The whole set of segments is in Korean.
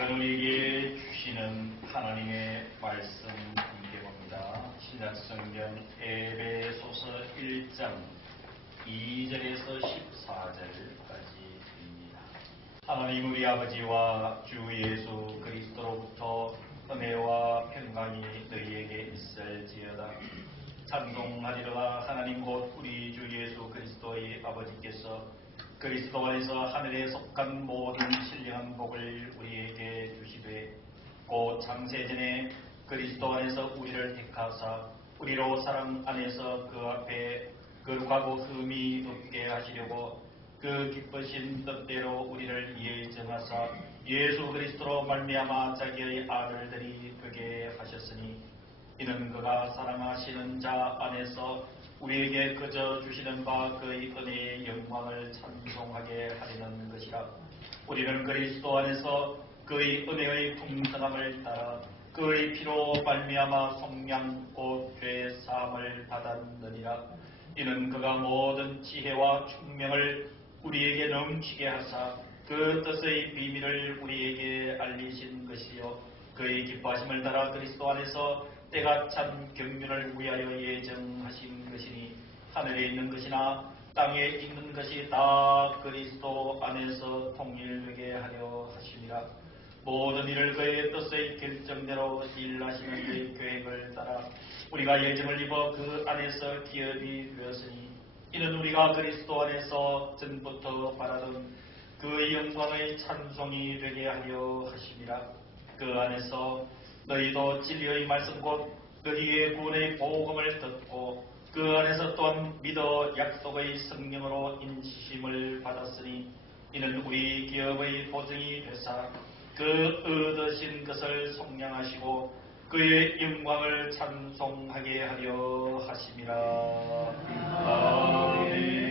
시간 우리에게 주시는 하나님의 말씀 함께 봅니다. 신약성경 에베소서 1장 2절에서 14절까지입니다. 하나님 우리 아버지와 주 예수 그리스도로부터 은혜와 평강이 너희에게 있을지어다. 찬송하리로다. 하나님 곧 우리 주 예수 그리스도의 아버지께서 그리스도 안에서 하늘에 속한 모든 신령한 복을 우리에게 주시되 곧 창세전에 그리스도 안에서 우리를 택하사 우리로 사랑 안에서 그 앞에 거룩하고 흠이 없게 하시려고 그 기쁘신 뜻대로 우리를 예정하사 예수 그리스도로 말미암아 자기의 아들들이 되게 하셨으니 이는 그가 사랑하시는 자 안에서 우리에게 그저 주시는 바 그의 은혜의 영광을 찬송하게 하려는 것이라. 우리는 그리스도 안에서 그의 은혜의 풍성함을 따라 그의 피로 말미암아 속량 곧 죄 사함을 받았느니라. 이는 그가 모든 지혜와 총명을 우리에게 넘치게 하사 그 뜻의 비밀을 우리에게 알리신 것이요 그의 기뻐하심을 따라 그리스도 안에서 때가 찬 경륜을 위하여 예정하신 것이니 하늘에 있는 것이나 땅에 있는 것이 다 그리스도 안에서 통일되게 하려 하심이라. 모든 일을 그의 뜻의 결정대로 일하시는 그의 계획을 따라 우리가 예정을 입어 그 안에서 기업이 되었으니 이는 우리가 그리스도 안에서 전부터 바라던 그의 영광의 찬송이 되게 하려 하심이라. 그 안에서 너희도 진리의 말씀 곧 너희의 구원의 복음을 듣고 그 안에서 또한 믿어 약속의 성령으로 인치심을 받았으니 이는 우리 기업의 보증이 되사 그 얻으신 것을 속량하시고 그의 영광을 찬송하게 하려 하심이라. 아멘.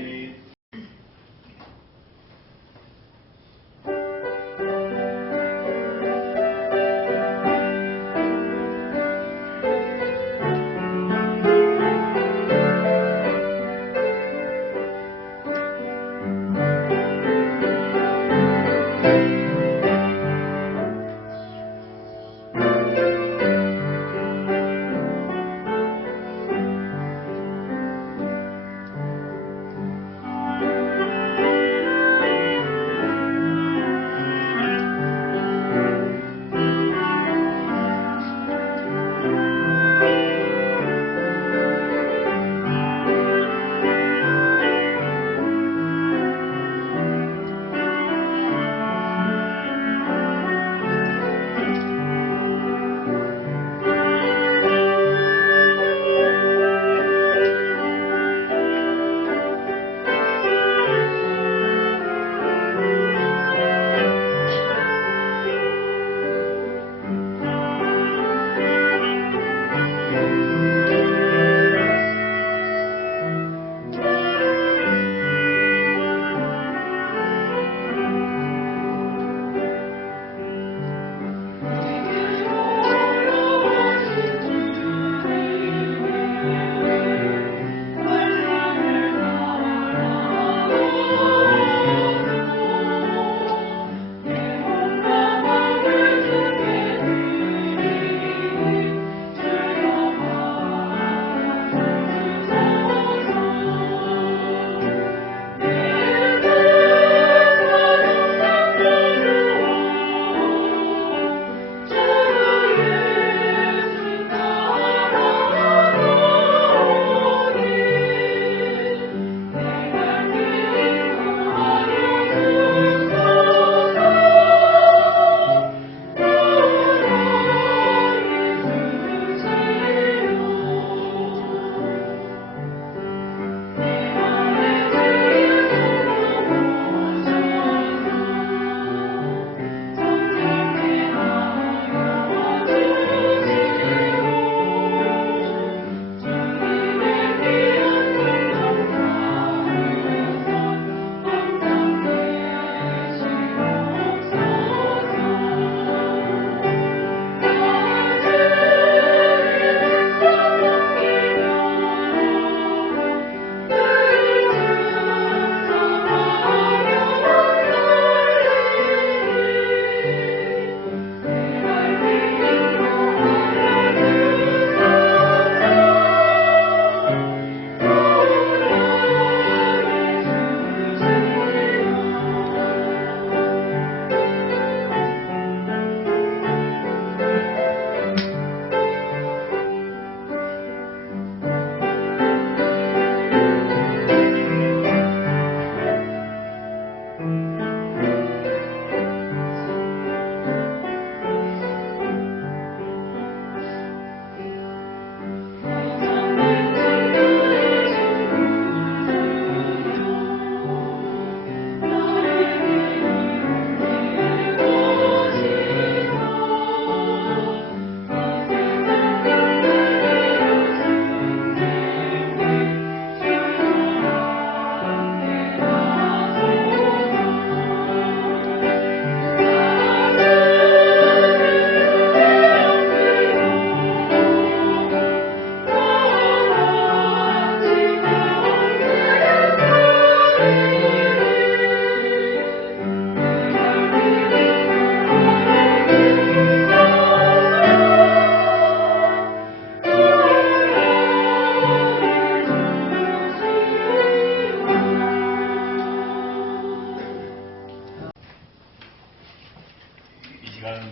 시간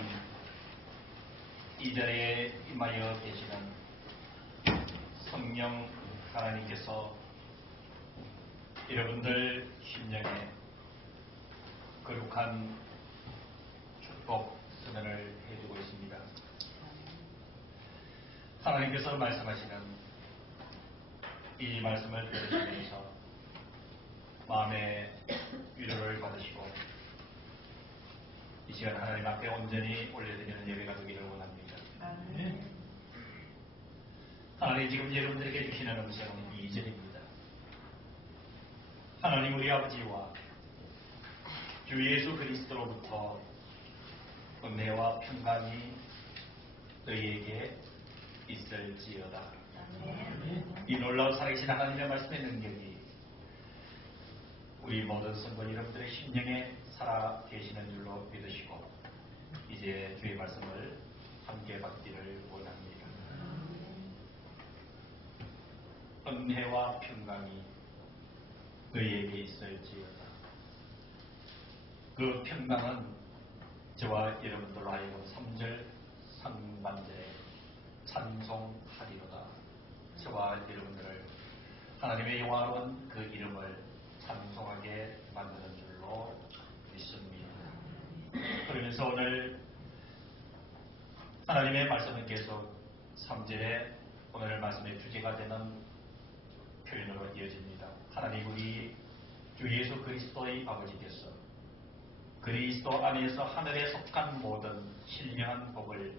이 자리에 임하여 계시는 성령 하나님께서 여러분들 심령에 거룩한 축복 선언을 해주고 있습니다. 하나님께서 말씀하시는 이 말씀을 들으시면서 마음의 위로를 받으시고 이 시간 하나님 앞에 온전히 올려드리는 예배가 되기를 원합니다. 하나님 지금 여러분들에게 주시는 음성은 2절입니다. 하나님 우리 아버지와 주 예수 그리스도로부터 은혜와 평강이 너희에게 있을지어다. 이 놀라운 살아계신 하나님의 말씀의 능력이 우리 모든 성도 여러분들의 심령에 살아 계시는 줄로 믿으시고 이제 주의 말씀을 함께 받기를 원합니다. 은혜와 평강이 너희에게 있을지어다. 그 평강은 저와 여러분들로 하여금 3절 상반절에 찬송하리로다. 저와 여러분들을 하나님의 영화로운 그 이름을 찬송하게 만드는 줄로 믿습니다. 그러면서 오늘 하나님의 말씀은 계속 3절에 오늘 말씀의 주제가 되는 표현으로 이어집니다. 하나님 우리 주 예수 그리스도의 아버지께서 그리스도 안에서 하늘에 속한 모든 신령한 복을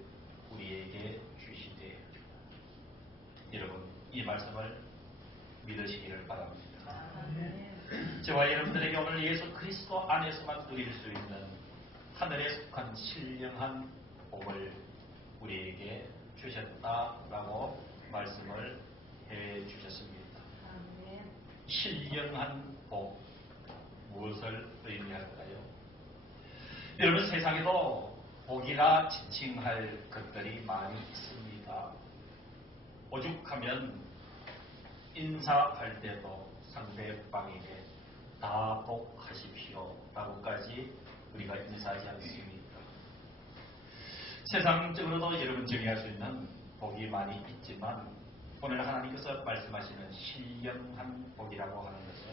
우리에게 주시되 여러분 이 말씀을 믿으시기를 바랍니다. 저와 여러분들에게 오늘 예수 그리스도 안에서만 누릴 수 있는 하늘에 속한 신령한 복을 우리에게 주셨다라고 말씀을 해 주셨습니다. 신령한 복 무엇을 의미할까요? 여러분 세상에도 복이라 지칭할 것들이 많이 있습니다. 오죽하면 인사할 때도 상대방에게 다 복하십시오 라고까지 우리가 인사하지 않습니까? 세상적으로도 여러분 정의할 수 있는 복이 많이 있지만 오늘 하나님께서 말씀하시는 신령한 복이라고 하는 것은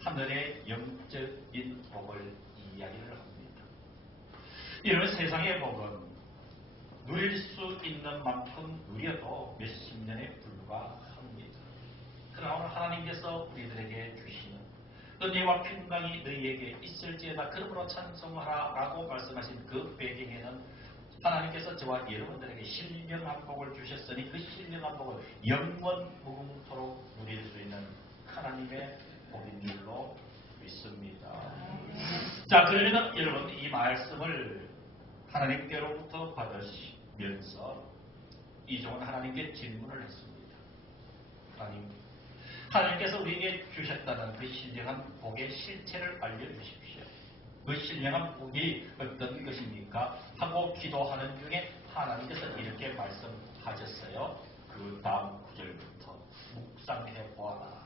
하늘의 영적인 복을 이야기를 합니다. 이런 세상의 복은 누릴 수 있는 만큼 누려도 몇십 년에 불과합니다. 그러나 오늘 하나님께서 우리들에게 주시는 은혜와 평강이 너희에게 있을지어다 그러므로 찬송하라 라고 말씀하신 그 배경에는 하나님께서 저와 여러분들에게 신령한 복을 주셨으니 그 신령한 복을 영원 무궁토록 누릴 수 있는 하나님의 복인 줄로 믿습니다. 자, 그러면 여러분 이 말씀을 하나님께로부터 받으시면서 이종은 하나님께 질문을 했습니다. 하나님께서 우리에게 주셨다는 그 신령한 복의 실체를 알려주십시오. 그 신령한 복이 어떤 것입니까? 하고 기도하는 중에 하나님께서 이렇게 말씀하셨어요. 그 다음 구절부터 묵상해 보아라.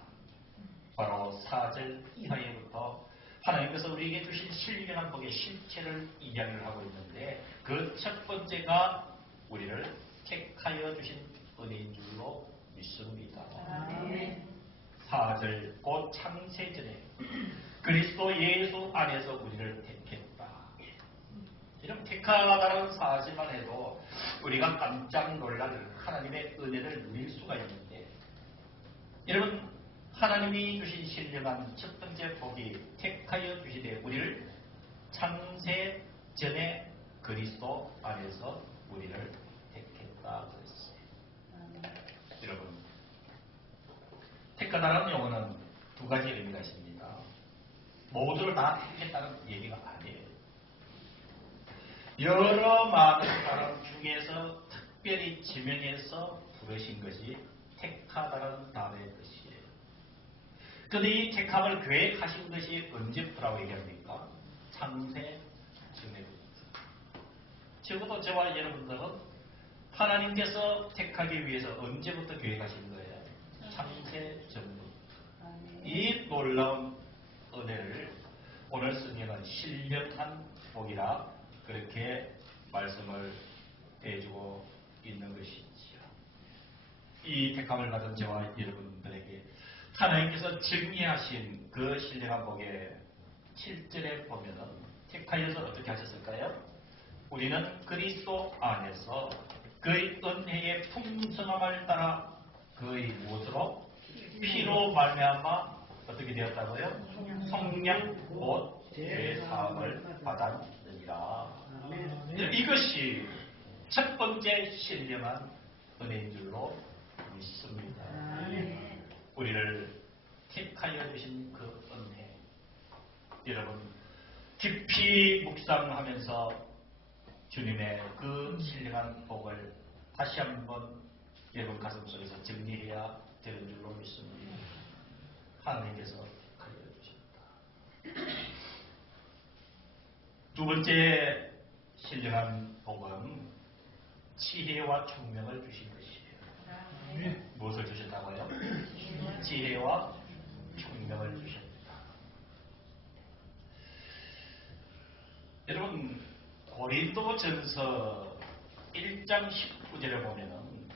바로 4절 이하에부터 하나님께서 우리에게 주신 신령한 복의 실체를 이야기를 하고 있는데 그 첫 번째가 우리를 택하여 주신 은혜인 줄로 믿습니다. 4절 곧 창세전에 그리스도 예수 안에서 우리를 택했다. 이런 택하다는 사실만 해도 우리가 깜짝 놀랄 하나님의 은혜를 누릴 수가 있는데 여러분 하나님이 주신 신령한 첫 번째 복이 택하여 주시되 우리를 창세 전에 그리스도 안에서 우리를 택했다 그랬어요. 여러분 택하다는 용어는 두 가지 의미가 있습니다. 모두를 다 택했다는 얘기가 아니에요. 여러 많은 사람 중에서 특별히 지명해서 부르신 것이 택하다는 단어의 뜻이에요. 그런데 이 택함을 계획하신 것이 언제부터라고 얘기합니까? 창세 전에부터. 적어도 저와 여러분들은 하나님께서 택하기 위해서 언제부터 계획하신 거예요? 창세 전부터. 이 놀라운 은혜를 오늘 성경은 신령한 복이라 그렇게 말씀을 해주고 있는 것이지요. 이 택함을 받은 저와 여러분들에게 하나님께서 정리하신 그 신령한 복의 7절에 보면은 택하여서 어떻게 하셨을까요? 우리는 그리스도 안에서 그의 은혜의 풍성함을 따라 그의 무엇으로? 피로 말미암아 어떻게 되었다고요? 성령 곧 죄사함을 받았느니라. 이것이 첫 번째 신령한 은혜인 줄로 믿습니다. 우리를 택하여 주신 그 은혜, 여러분 깊이 묵상하면서 주님의 그 신령한 복을 다시 한번 여러분 가슴속에서 정리해야 되는 줄로 믿습니다. 하나님께서 알려주십니다. 두 번째 신령한 복은 지혜와 총명을 주신 것이에요. 무엇을 주셨다고요? 지혜와 총명을 주셨다. 여러분 고린도전서 1장 19절에 보면은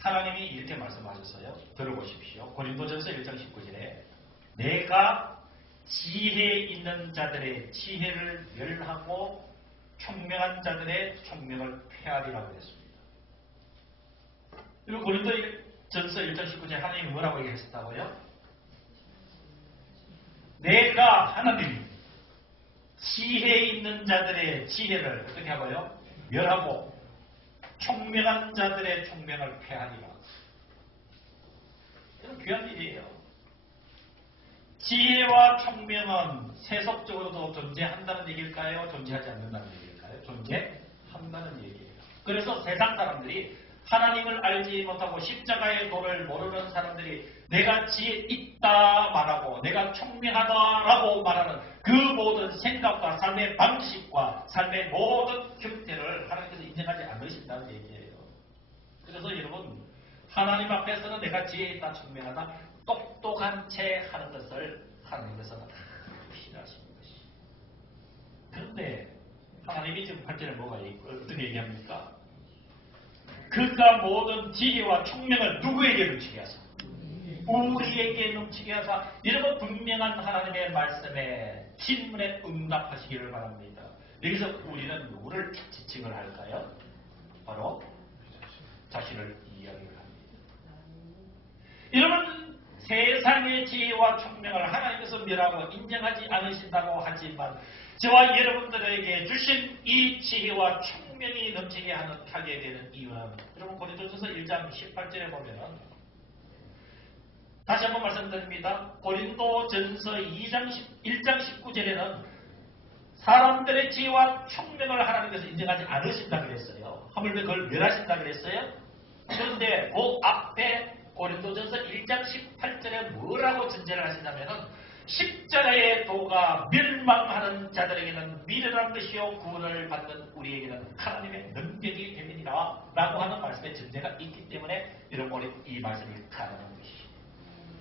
하나님이 이렇게 말씀하셨어요. 들어보십시오. 고린도전서 1장 19절에 내가 지혜 있는 자들의 지혜를 멸하고 총명한 자들의 총명을 폐하리라고 했습니다. 그리고 고린도전서 1장 19절에 하나님이 뭐라고 얘기했었다고요? 내가 하나님이 지혜 있는 자들의 지혜를 어떻게 하고요? 멸하고 총명한 자들의 총명을 폐하리라. 이건 귀한 일이에요. 지혜와 총명은 세속적으로도 존재한다는 얘기일까요? 존재하지 않는다는 얘기일까요? 존재한다는 얘기예요. 그래서 세상 사람들이 하나님을 알지 못하고 십자가의 도를 모르는 사람들이 내가 지혜 있다 말하고 내가 총명하다라고 말하는 그 모든 생각과 삶의 방식과 삶의 모든 형태를 하나님께서 인정하지 않으신다는 얘기예요. 그래서 여러분 하나님 앞에서는 내가 지혜 있다 총명하다 똑똑한 채 하는 것을 하나님께서 싫어하시는 것이. 그런데 하나님이 지금 8절에 뭐가 어떻게 얘기합니까? 그가 모든 지혜와 총명을 누구에게 넘치게 하사? 우리에게 넘치게 하사. 이런 분명한 하나님의 말씀에 질문에 응답하시기를 바랍니다. 여기서 우리는 누구를 지칭을 할까요? 바로 자신을 이야기를 합니다. 여러분 세상의 지혜와 총명을 하나님께서 멸하고 인정하지 않으신다고 하지만 저와 여러분들에게 주신 이 지혜와 총명이 넘치게 하게 되는 이유는 여러분 고린도전서 1장 18절에 보면 다시 한번 말씀드립니다. 고린도전서 1장 19절에는 사람들의 지혜와 총명을 하나님께서 인정하지 않으신다 그랬어요. 하물며 그걸 멸하신다 그랬어요. 그런데 그 앞에 고린도전서 1장 18절에 뭐라고 전제를 하시냐면은 십자가의 도가 멸망하는 자들에게는 미련한 것이요 구원을 받는 우리에게는 하나님의 능력이 됨이니라 라고 하는 말씀의 전제가 있기 때문에 여러분 이 말씀이 가능한 것이죠.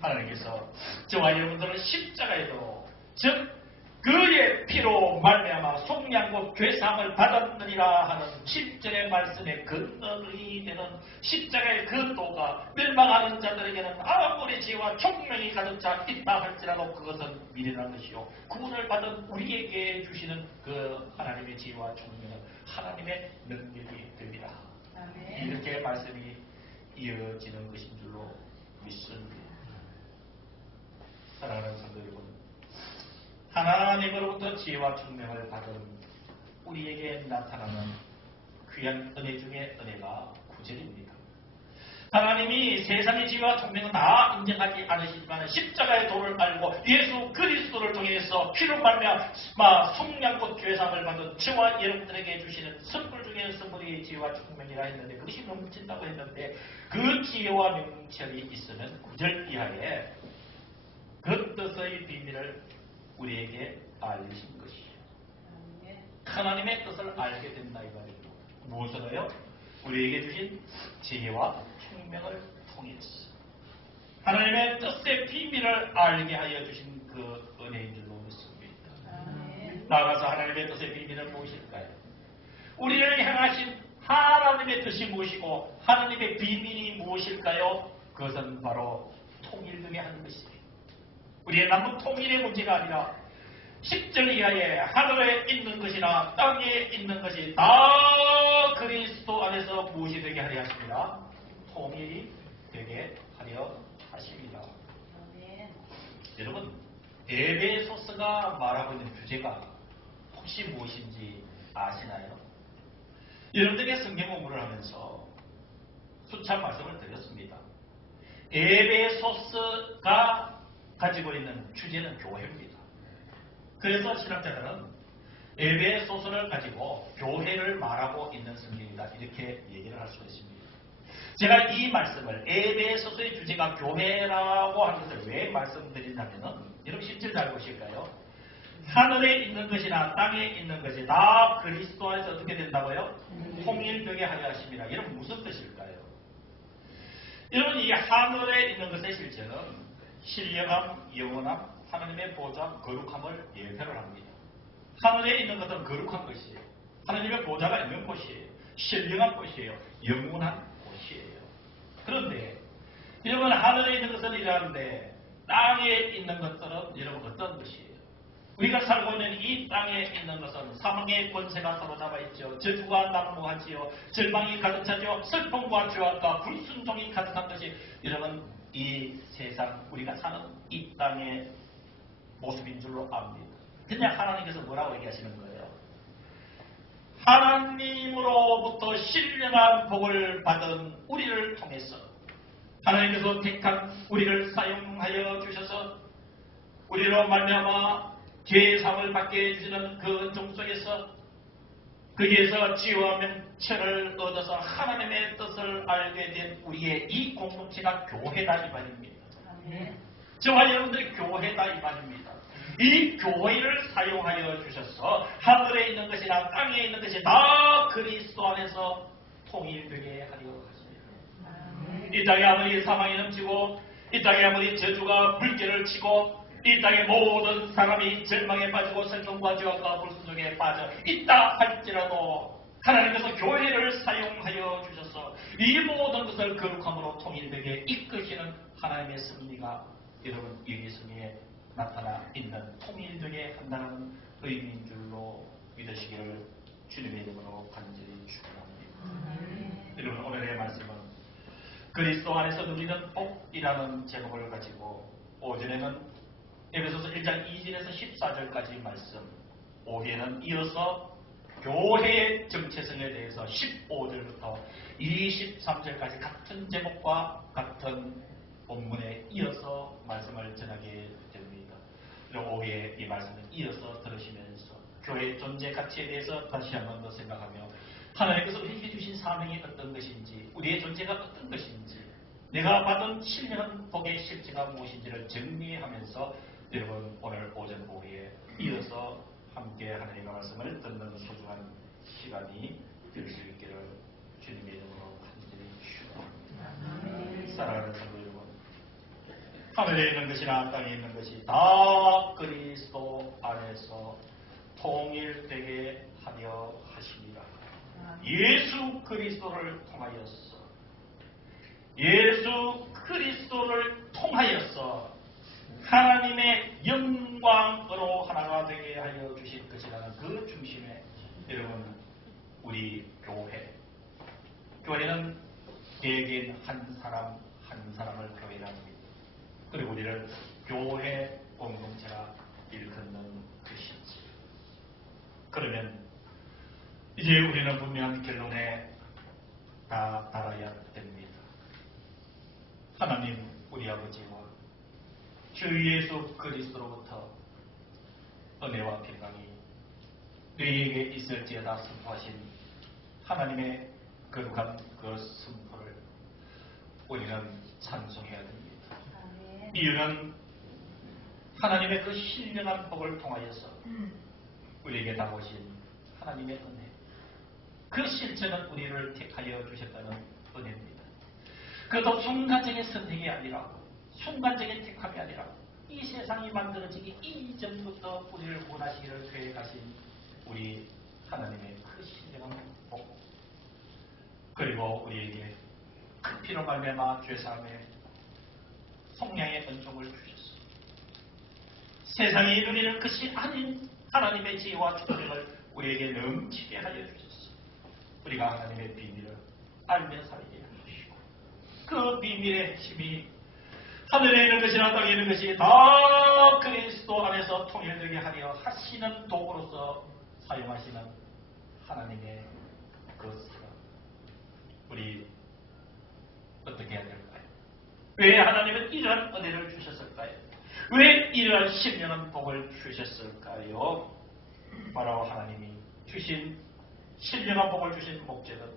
하나님께서 저와 여러분들은 십자가의 도 즉 그의 피로 말미암아 속량과 죄사함을 받았느니라 하는 7절의 말씀에 근원이 되는 십자가의 그 도가 멸망하는 자들에게는 아무리 지혜와 총명이 가득 차 있다 할지라도 그것은 미련한 것이요 구원을 받은 우리에게 주시는 그 하나님의 지혜와 총명은 하나님의 능력이 됩니다. 이렇게 말씀이 이어지는 것인 줄로 믿습니다. 사랑하는 성도 여러분, 하나님으로부터 지혜와 총명을 받은 우리에게 나타나는 귀한 은혜 중의 은혜가 구절입니다. 하나님이 세상의 지혜와 총명은 다 인정하지 않으시지만 십자가의 도를 알고 예수 그리스도를 통해서 피로 말미암아 속량곧 죄사함을 받은 저와 여러분들에게 주시는 선물 중에 선물이 지혜와 총명이라 했는데 그것이 넘친다고 했는데 그 지혜와 명철이 있으면 구절 이하에 그 뜻의 비밀을 우리에게 알리신 것이에요. 하나님의 뜻을 알게 된다 이 말입니다. 무엇으로요? 우리에게 주신 지혜와 총명을 통해서 하나님의 뜻의 비밀을 알게 하여 주신 그 은혜인 줄로 믿습니다. 나아가서 하나님의 뜻의 비밀은 무엇일까요? 우리를 향하신 하나님의 뜻이 무엇이고 하나님의 비밀이 무엇일까요? 그것은 바로 통일되게 하는 것이에요. 우리의 남북 통일의 문제가 아니라 10절 이하에 하늘에 있는 것이나 땅에 있는 것이 다 그리스도 안에서 무엇이 되게 하려 하십니다. 통일이 되게 하려 하십니다. 여러분, 에베소서가 말하고 있는 주제가 혹시 무엇인지 아시나요? 여러분들에게 성경 공부를 하면서 수차 말씀을 드렸습니다. 에베소서가 가지고 있는 주제는 교회입니다. 그래서 신학자들은 에베소서를 가지고 교회를 말하고 있는 성경이다 이렇게 얘기를 할 수가 있습니다. 제가 이 말씀을 에베소서의 주제가 교회라고 하는 것을 왜 말씀드린다면 여러분 10절 잘 보실까요? 하늘에 있는 것이나 땅에 있는 것이 다 그리스도 안에서 어떻게 된다고요? 통일되게 하려 하십니다. 여러분 무슨 뜻일까요? 여러분 이 하늘에 있는 것의 실체는 신령함, 영원함, 하나님의 보좌, 거룩함을 예표를 합니다. 하늘에 있는 것은 거룩한 것이에요. 하나님의 보좌가 있는 곳이에요. 신령한 곳이에요. 영원한 곳이에요. 그런데 여러분 하늘에 있는 것은 이러한데 땅에 있는 것들은 여러분 어떤 것이에요? 우리가 살고 있는 이 땅에 있는 것은 사망의 권세가 사로잡아 있죠. 저주가 난무하지요. 절망이 가득 차죠. 슬픔과 죄악과 불순종이 가득한 것이 여러분 이 세상 우리가 사는 이 땅의 모습인 줄로 압니다. 그냥 하나님께서 뭐라고 얘기하시는 거예요? 하나님으로부터 신령한 복을 받은 우리를 통해서 하나님께서 택한 우리를 사용하여 주셔서 우리로 말미암아 죄의 사함을 받게 해주시는 그 은총 속에서 거기에서 지혜와 명철을 얻어서 하나님의 뜻을 알게 된 우리의 이 공동체가 교회다 이 말입니다. 저와 여러분들이 교회다 이 말입니다. 이 교회를 사용하여 주셔서 하늘에 있는 것이나 땅에 있는 것이 다 그리스도 안에서 통일되게 하려 하십니다. 이 땅에 아무리 사망이 넘치고 이 땅에 아무리 저주가 물결을 치고 이 땅의 모든 사람이 절망에 빠지고 슬픔과 죄악과 불순종에 빠져 있다 할지라도 하나님께서 교회를 사용하여 주셔서 이 모든 것을 거룩함으로 통일되게 이끄시는 하나님의 섭리가 여러분 여기성에 나타나 있는 통일되게 한다는 의미인 줄로 믿으시기를 주님의 이름으로 간절히 축원합니다. 여러분 오늘의 말씀은 그리스도 안에서 누리는 복이라는 제목을 가지고 오전에는 에베소서 1장 2절에서 14절까지 말씀, 오후에는 이어서 교회의 정체성에 대해서 15절부터 23절까지 같은 제목과 같은 본문에 이어서 말씀을 전하게 됩니다. 오후에 이 말씀을 이어서 들으시면서 교회의 존재 가치에 대해서 다시 한 번 더 생각하며 하나님께서 우리에게 주신 사명이 어떤 것인지 우리의 존재가 어떤 것인지 내가 받은 신령한 복의 실체가 무엇인지를 정리하면서 여러분 오늘 오전 오후에 이어서 함께 하나님의 말씀을 듣는 소중한 시간이 될 수 있기를 주님의 이름으로 간절히 축원합니다. 사랑하는 성도 여러분, 하늘에 있는 것이나 땅에 있는 것이 다 그리스도 안에서 통일되게 하려 하십니다. 예수 그리스도를 통하여서 예수 그리스도를 통하여서 하나님의 영광으로 하나가 되게 하여 주실 것이라는 그 중심에 여러분 우리 교회는 개개인 한 사람 한 사람을 교회라 합니다. 그리고 우리를 교회 공동체라 일컫는 것이지. 그러면 이제 우리는 분명한 결론에 다 달아야 됩니다. 하나님 우리 아버지와 주 예수 그리스도로부터 은혜와 평강이 너희에게 있을지어다 선포하신 하나님의 거룩한 그 선포를 우리는 찬송해야 됩니다. 이유는 하나님의 그 신령한 복을 통하여서 우리에게 다오신 하나님의 은혜, 그 실체는 우리를 택하여 주셨다는 은혜입니다. 그것도 순간적인 선택이 아니라 순간적인 택함이 아니라 이 세상이 만들어지기 이전부터 우리를 원하여 살아가시기를 계획하신 우리 하나님의 그 신령한 복, 그리고 우리에게 큰 피로 말미암아 죄사함에 속량의 은총을 주셨습니다. 세상이 누리는 것이 아닌 하나님의 지혜와 총명을 우리에게 넘치게 하여 주셨습니다. 우리가 하나님의 비밀을 알며 살게 하시고 그 비밀의 힘이 하늘에 있는 것이나 땅에 있는 것이 다 그리스도 안에서 통일되게 하려 하시는 도구로서 사용하시는 하나님의 그 사랑, 우리 어떻게 해야 될까요? 왜 하나님은 이러한 은혜를 주셨을까요? 왜 이러한 신령한 복을 주셨을까요? 바로 하나님이 주신 신령한 복을 주신 목적은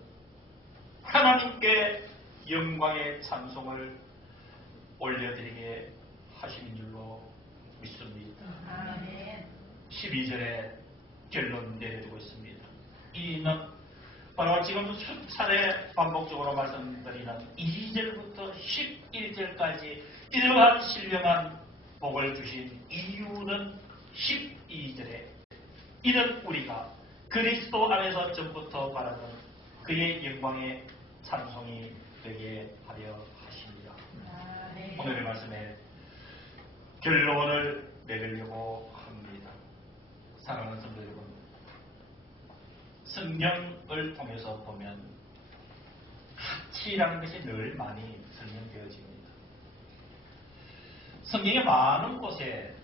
하나님께 영광의 찬송을 올려드리게 하시는 줄로 믿습니다. 12절에 결론 내려두고 있습니다. 이는 바로 지금도 수차례 반복적으로 말씀드리는 2절부터 11절까지 이러한 신령한 복을 주신 이유는 12절에 이는 우리가 그리스도 안에서 전부터 바라는 그의 영광의 찬송이 되게 하려 하십니다. 오늘의 말씀에 결론을 내리려고 합니다. 사랑하는 성도 여러분, 성경을 통해서 보면 가치라는 것이 늘 많이 설명되어집니다. 성경의 많은 곳에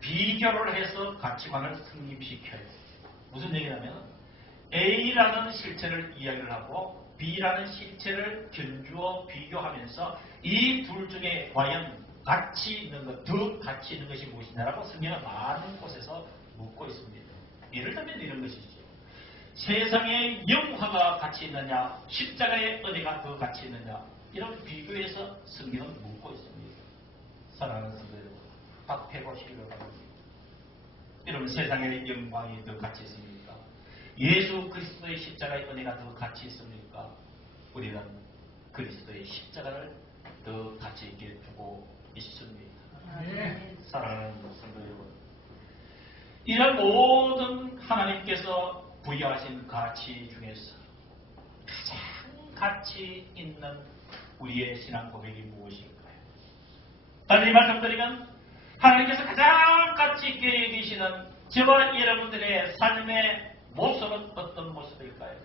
비교를 해서 가치관을 성립시켜요. 무슨 얘기냐면 A라는 실체를 이야기를 하고 B라는 실체를 견주어 비교하면서 이 둘 중에 과연 가치 있는 것, 더 가치 있는 것이 무엇이냐라고 성경은 많은 곳에서 묻고 있습니다. 예를 들면 이런 것이죠. 세상의 영화가 가치 있느냐, 십자가의 은혜가 더 가치 있느냐, 이런 비교해서 성경은 묻고 있습니다. 사랑하는 성도 여러분, 답해보시기를 바랍니다. 여러분, 세상의 영광이 더 가치 있습니까? 예수 그리스도의 십자가의 은혜가 더 가치 있습니까? 우리는 그리스도의 십자가를 더 가치 있게 두고 있습니다. 사랑하는 성도 여러분, 이런 모든 하나님께서 부여하신 가치 중에서 가장 가치 있는 우리의 신앙 고백이 무엇일까요? 다시 말씀드리면 하나님께서 가장 가치 있게 여기시는 저와 여러분들의 삶의 모습은 어떤 모습일까요?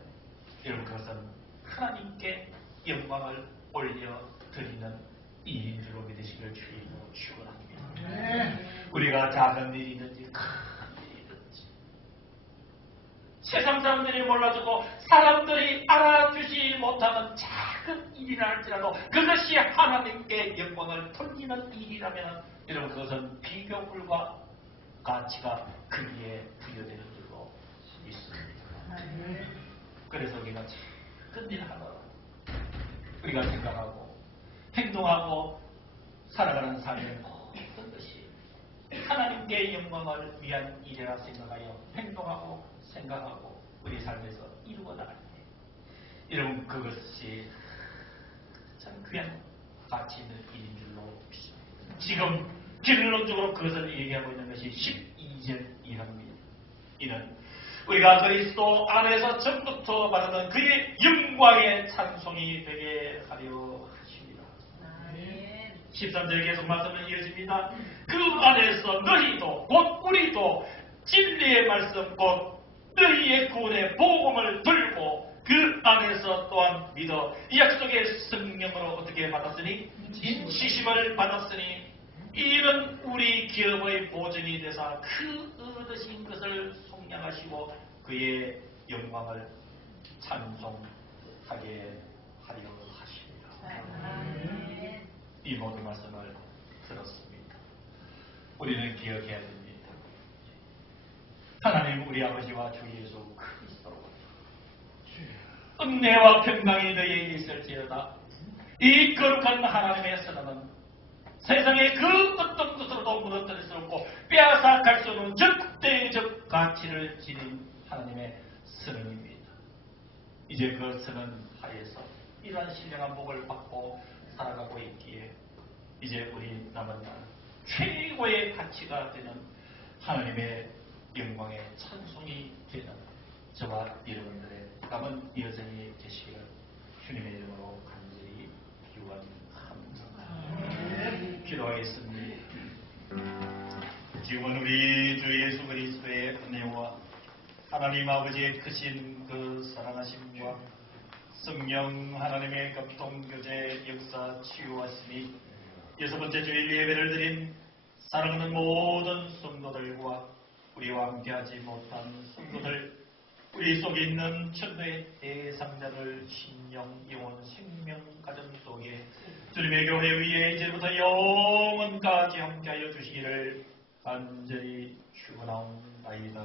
여러분, 그것은 하나님께 영광을 올려드리는 일인 줄로 믿으시길 주님으로 축원합니다. 우리가 작은 일이든지 큰 일이든지 세상 사람들이 몰라주고 사람들이 알아주지 못하는 작은 일이라 할지라도 그것이 하나님께 영광을 돌리는 일이라면 여러분, 그것은 비교 불가 가치가 거기에 부여되는 줄로 믿습니다. 그래서 우리가 작은 일 하나 우리가 생각하고 행동하고 살아가는 삶의 모든 것이 하나님께 영광을 위한 일이라 생각하여 행동하고 생각하고 우리 삶에서 이루어 나갈 때 여러분, 그것이 참 귀한 가치 있는 일인 줄로 믿습니다. 지금 결론적으로 그것을 얘기하고 있는 것이 12절 이하입니다. 이는 우리가 그리스도 안에서 전부터 받았던 그의 영광의 찬송이 되게 하려 하십니다. 13절 계속 말씀을 이어집니다. 그 안에서 너희도 곧 우리도 진리의 말씀 곧 너희의 구원의 복음을 들고 그 안에서 또한 믿어 이 약속의 성령으로 어떻게 받았으니 인치심을 받았으니 이는 우리 기업의 보증이 되사 그 얻으신 것을 속량하시고 그의 영광을 찬송하게 하려 하십니다. 이 모든 말씀을 들었습니다. 우리는 기억해야 됩니다. 하나님 우리 아버지와 주 예수 그리스도로부터 은혜와 평강이 너희에게 있을지어다. 이 거룩한 하나님의 선언은 세상의 그 어떤 것으로도 무너뜨릴 수 없고 빼앗아갈 수 없는 절대적 가치를 지닌 하나님의 선언입니다. 이제 그 선언 하에서 이러한 신령한 복을 받고 살아가고 있기에 이제 우리 남은 날 최고의 가치가 되는 하나님의 영광의 찬송이 되는 저와 여러분들의 남은 여정이 되시기를 주님의 이름으로 간절히 기원합니다. 기도하겠습니다. 지금은 우리 주 예수 그리스도의 은혜와 하나님 아버지의 크신 그 사랑하심과 성령 하나님의 감동교제 역사 치유하심이 여섯 번째 주일 예배를 드린 사랑하는 모든 성도들과 우리와 함께하지 못한 성도들, 우리 속에 있는 천도의 대상자들 심령, 영혼, 생명, 가정 속에 주님의 교회 위에 이제부터 영원까지 함께하여 주시기를 간절히 축원하옵나이다.